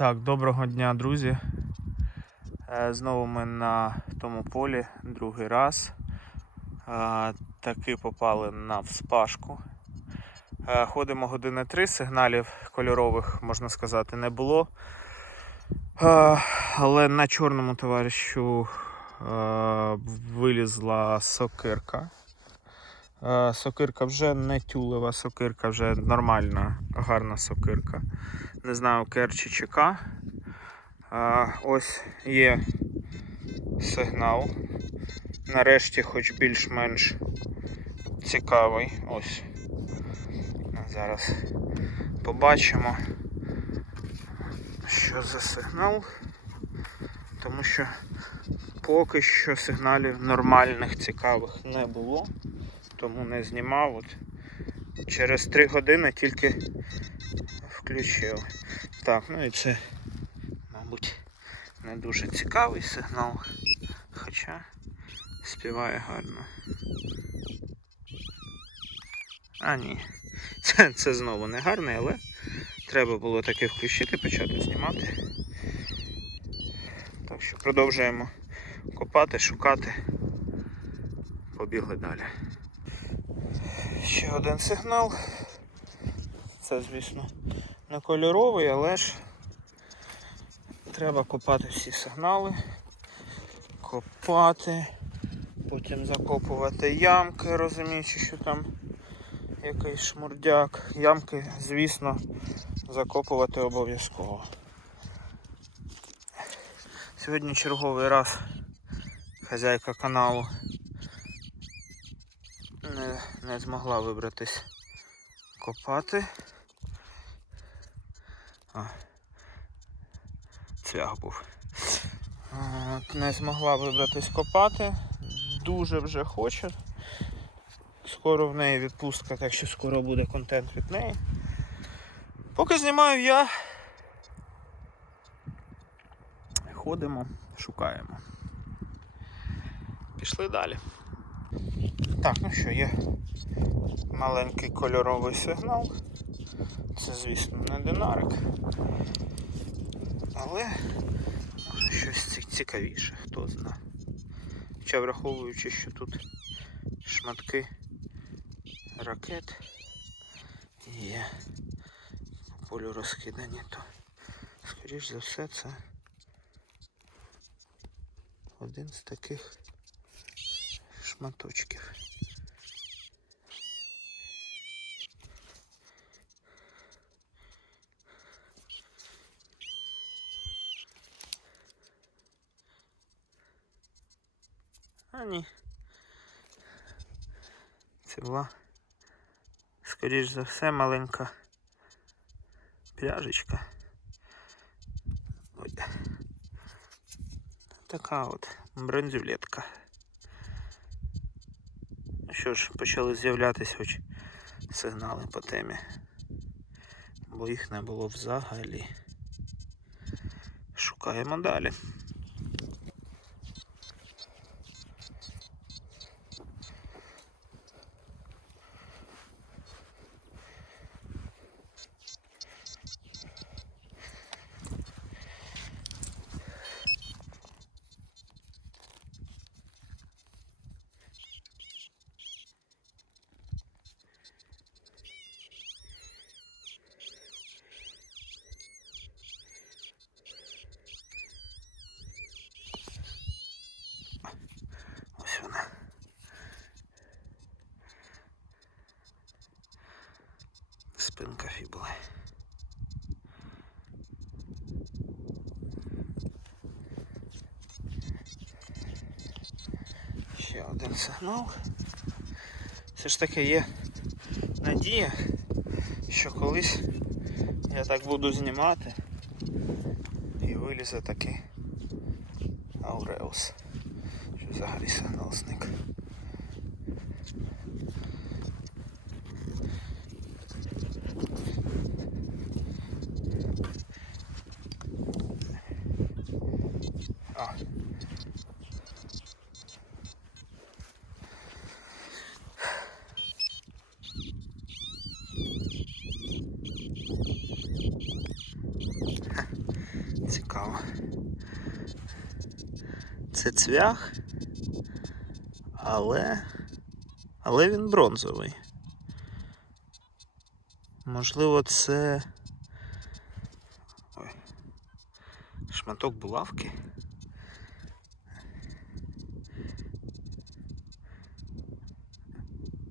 Так, доброго дня, друзі. Е, Знову ми на тому полі другий раз. Е, Таки попали на вспашку. Е, Ходимо години три, сигналів кольорових, можна сказати, не було. Але на чорному товаришу вилізла сокирка. Е, Сокирка вже не тюлева сокирка, вже нормальна, гарна сокирка. Не знаю, кер чи ЧК. Ось є сигнал. Нарешті хоч більш-менш цікавий. Ось. Зараз побачимо, що за сигнал. Тому що поки що сигналів нормальних, цікавих не було, тому не знімав. От через 3 години тільки включив. Так, ну і це, мабуть, не дуже цікавий сигнал, хоча співає гарно. А, ні. Це, це знову не гарний, але треба було таки включити, почати знімати. Так що продовжуємо копати, шукати. Побігли далі. Ще один сигнал. Це, звісно, не кольоровий, але ж треба копати всі сигнали. Копати, потім закопувати ямки, розуміючи, що там якийсь шмурдяк. Ямки, звісно, закопувати обов'язково. Сьогодні черговий раз хазяйка каналу не, змогла вибратись копати. А, цвях був. От, не змогла вибратись копати. Дуже вже хоче. Скоро в неї відпустка, так що скоро буде контент від неї. Поки знімаю я. Ходимо, шукаємо. Пішли далі. Так, ну що, є маленький кольоровий сигнал. Це, звісно, не динарик. Але може щось цікавіше, хто знає. Хоча враховуючи, що тут шматки ракет є по полю розкидані, то скоріш за все це один з таких шматочків. А ні. Це була, скоріш за все, маленька пляжечка. Ой. Така от бронзюлетка. Ну що ж, почали з'являтися хоч сигнали по темі. Бо їх не було взагалі. Шукаємо далі. Ось вона. Фібули. Ще один сигнал. Все ж таки є надія, що колись я так буду знімати і вилізе такий Ауреус. Що взагалі сигнал зник. А. цікаво. Це цвях, але. Але він бронзовий. Можливо, це. Ой. Шматок булавки.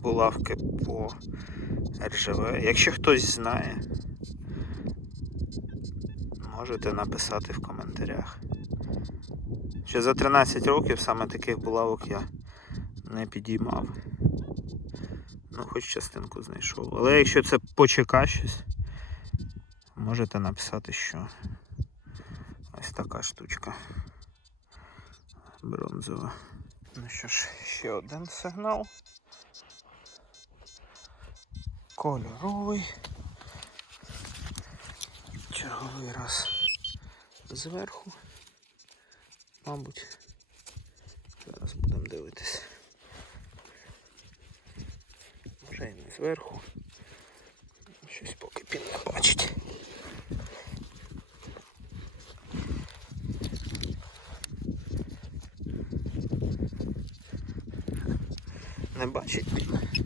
Булавки по РЖВ. Якщо хтось знає, можете написати в коментарях. Ще за 13 років саме таких булавок я не підіймав. Ну, хоч частинку знайшов. Але якщо це по ЧК щось, можете написати, що ось така штучка бронзова. Ну що ж, ще один сигнал. Кольоровий. Черговий раз зверху. Мабуть, зараз будемо дивитися. Може і не зверху. Щось поки пін не бачить. Не бачить пін.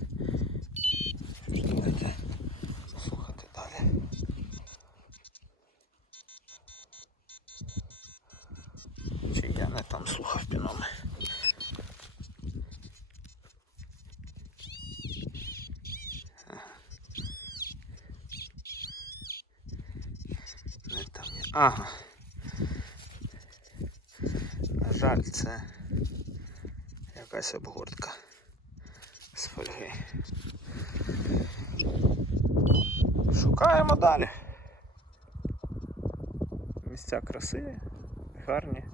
Ага. На жаль, це якась обгортка з фольги. Шукаємо далі. Місця красиві, гарні.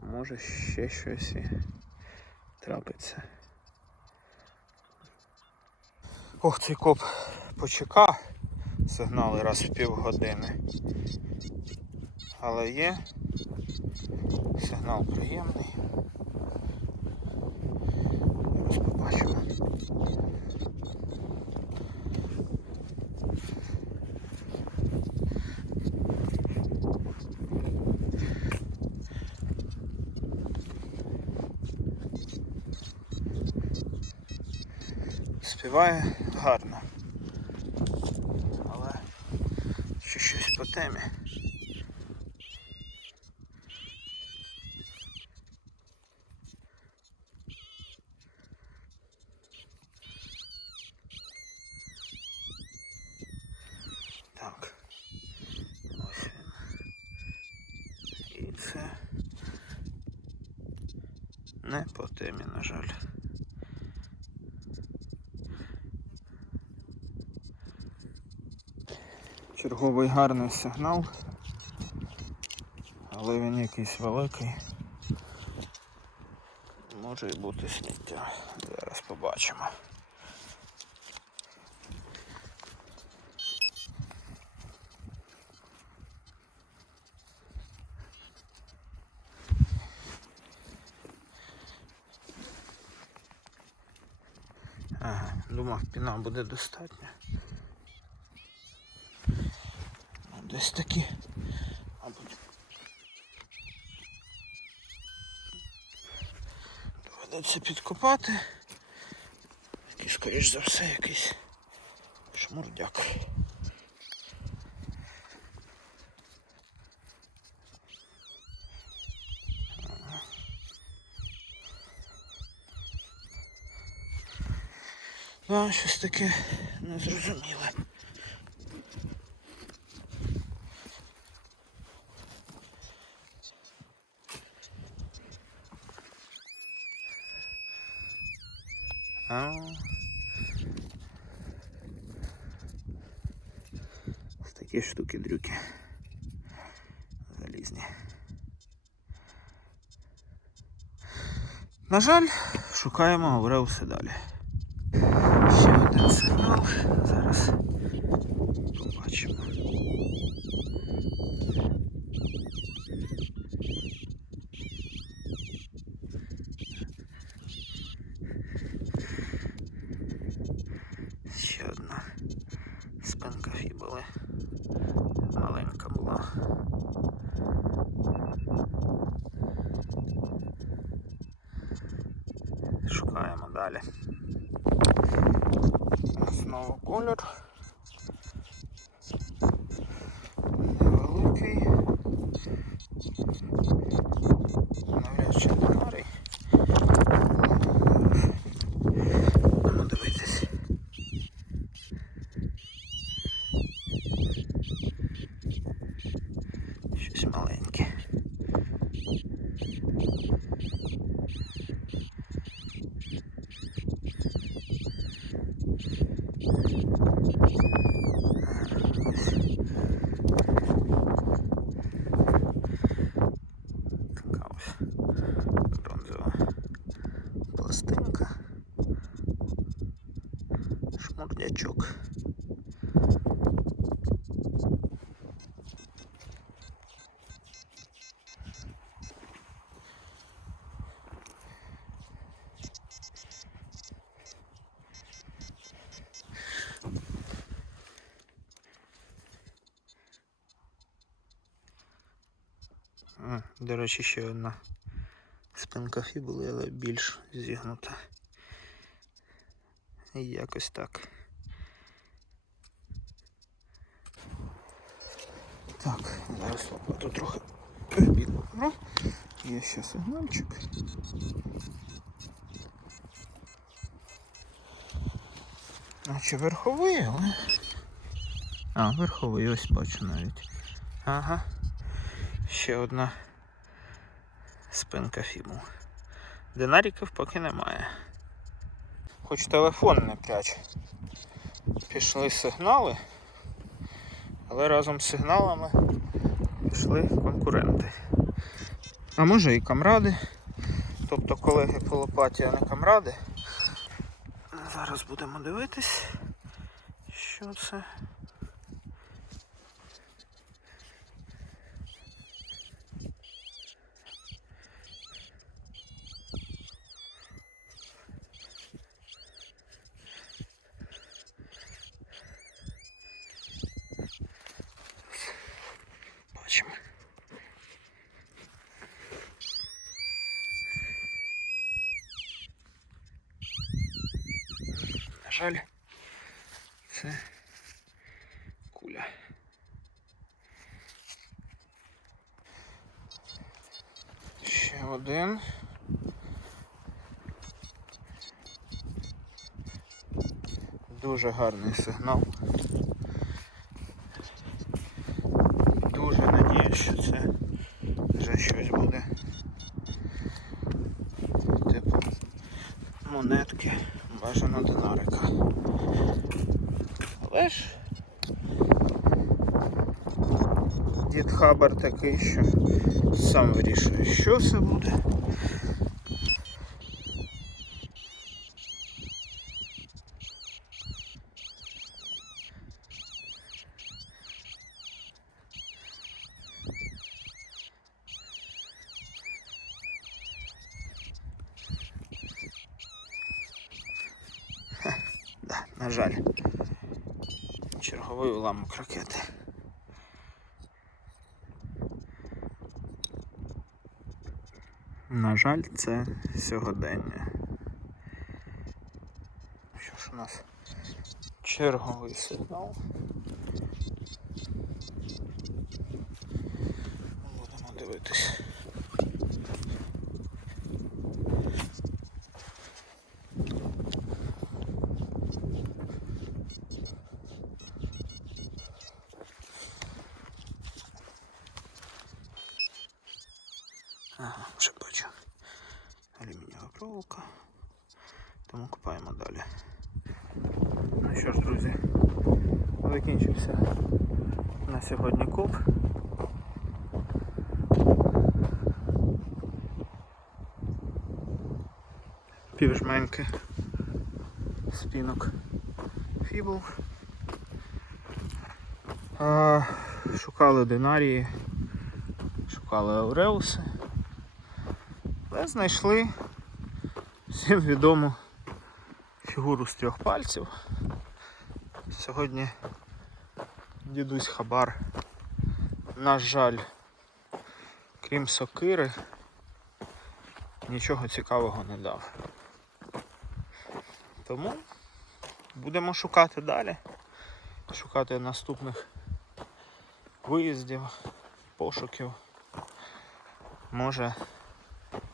Може ще щось і трапиться. Ох, цей коп почекав. Сигнали раз в півгодини. Але є. Сигнал приємний. Зараз. Співає по темі. Черговий гарний сигнал, але він якийсь великий. Може і бути сміття. Зараз побачимо. Ага, думав, піна буде достатньо. Ну, Десь такі. Доведеться підкопати. Такий, скоріш за все, якийсь шмурдяк. Да, щось таке незрозуміле. А. Ось такі штуки дрюки. Залізні. На жаль, шукаємо Авреуси далі. Ще один сигнал. Зараз побачимо. Ще одна спинка фібули. видно. Шукаємо далі. Знову кольор. Невеликий. Навряд чи динарій. Будемо дивитись. Щось маленьке. Така ось бронзова пластинка. Шмурдячок. А, До речі, ще одна спинка фібули, але більш зігнута. Якось так. Так, зараз лопату трохи підберу. Є ще сигнальчик. Наче верховий, але. А, верховий, ось бачу навіть. Ага. Ще одна спинка фібу. Динаріків поки немає. Хоч телефон не п'ять. Пішли сигнали, але разом з сигналами пішли конкуренти. А може і камради. Тобто колеги по лопаті, а не камради. Зараз будемо дивитись, що це. Жаль, це куля. Ще один. Дуже гарний сигнал. Дуже надіюсь, що це вже щось буде. Типу монетки бажано динарика. Але ж дід Хабар такий, що сам вирішує, що це буде. На жаль. Черговий уламок ракети. На жаль, це сьогодення. Що ж у нас? Черговий сигнал. Будемо дивитись. Ага, вже бачу. Алюмінієва проволока. Тому купаємо далі. Ну що ж, друзі, закінчився на сьогодні коп. Півжменьки спінок фібл. А, шукали динарії, шукали ауреуси. Але знайшли всім відому фігуру з трьох пальців. Сьогодні дідусь Хабар на жаль, крім сокири, нічого цікавого не дав. Тому будемо шукати далі, шукати наступних виїздів, пошуків. Може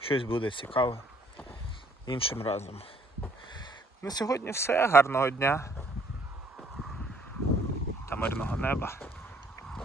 щось буде цікаве іншим разом. На сьогодні все. Гарного дня мирного неба.